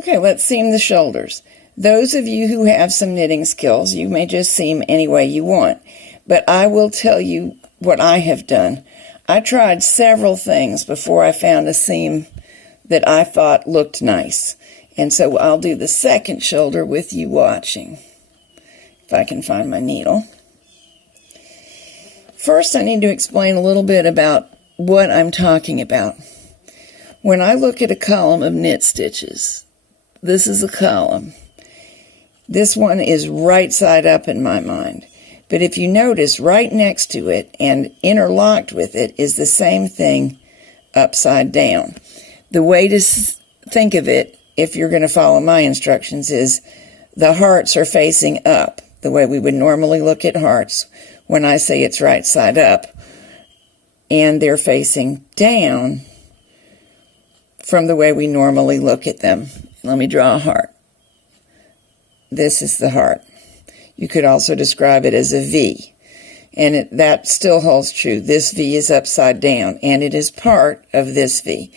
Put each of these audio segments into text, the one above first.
Okay, let's seam the shoulders. Those of you who have some knitting skills, you may just seam any way you want, but I will tell you what I have done. I tried several things before I found a seam that I thought looked nice. And so I'll do the second shoulder with you watching. If I can find my needle. First, I need to explain a little bit about what I'm talking about. When I look at a column of knit stitches, this is a column. This one is right side up in my mind. But if you notice, right next to it and interlocked with it is the same thing upside down. The way to think of it, if you're going to follow my instructions, is the hearts are facing up, the way we would normally look at hearts when I say it's right side up, and they're facing down from the way we normally look at them. Let me draw a heart. This is the heart. You could also describe it as a V, and that still holds true. This V is upside down, and it is part of this V.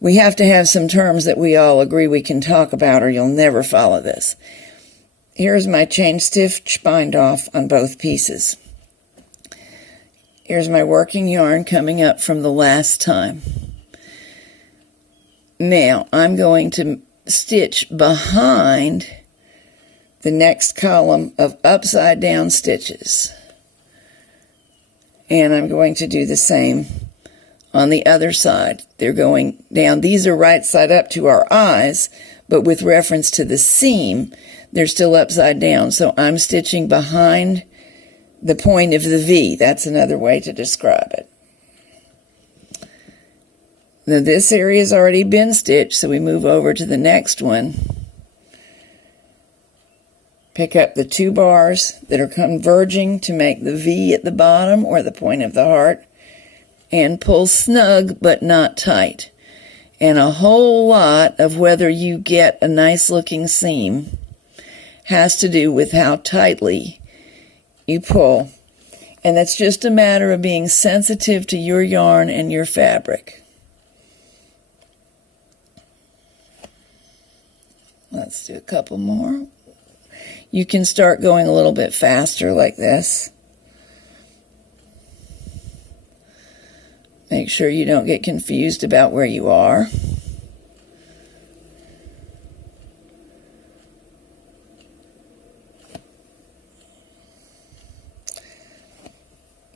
We have to have some terms that we all agree we can talk about, or you'll never follow this. Here's my chain stitch bind off on both pieces. Here's my working yarn coming up from the last time. Now, I'm going to stitch behind the next column of upside down stitches. And I'm going to do the same on the other side. They're going down. These are right side up to our eyes, but with reference to the seam, they're still upside down. So I'm stitching behind the point of the V. That's another way to describe it. Now this area has already been stitched, so we move over to the next one. Pick up the 2 bars that are converging to make the V at the bottom, or the point of the heart, and pull snug but not tight. And a whole lot of whether you get a nice looking seam has to do with how tightly you pull. And that's just a matter of being sensitive to your yarn and your fabric. Let's do a couple more. You can start going a little bit faster like this. Make sure you don't get confused about where you are.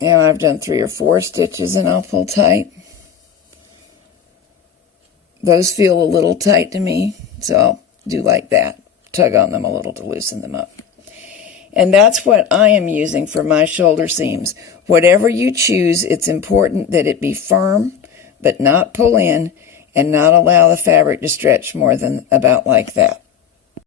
Now I've done 3 or 4 stitches and I'll pull tight. Those feel a little tight to me, so I'll do like that. Tug on them a little to loosen them up. And that's what I am using for my shoulder seams. Whatever you choose, it's important that it be firm, but not pull in, and not allow the fabric to stretch more than about like that.